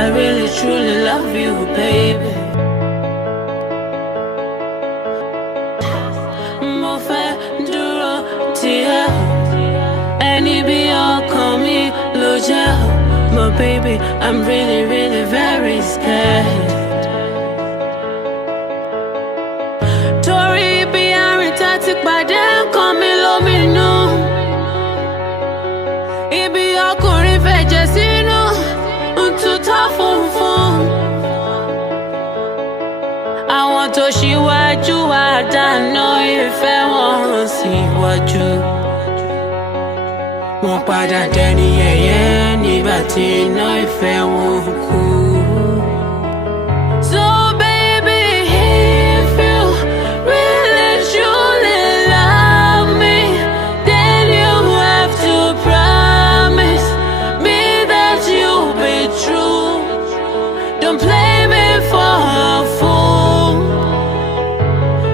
I really truly love you, baby. Mo fẹ́ dúró tì ẹ́, ẹni bí ọkàn mi ló jẹ́. But baby, I'm really, really very scared. Torí bí àrìn tá ti pàdé nǹkan mi lóminú. Ibi ọkùnrin fẹ̀jẹ̀ sínú, ntutọ́ funfun. Àwọn tó ṣíwájú wa dáná ìfẹ́ wọn síwájú. Wọ́n padà dẹni yẹ̀yẹ́ nígbà tí iná ìfẹ́ wọn kú. So baby, if you really truly love me, then you have to promise me that you'll be true. Don't play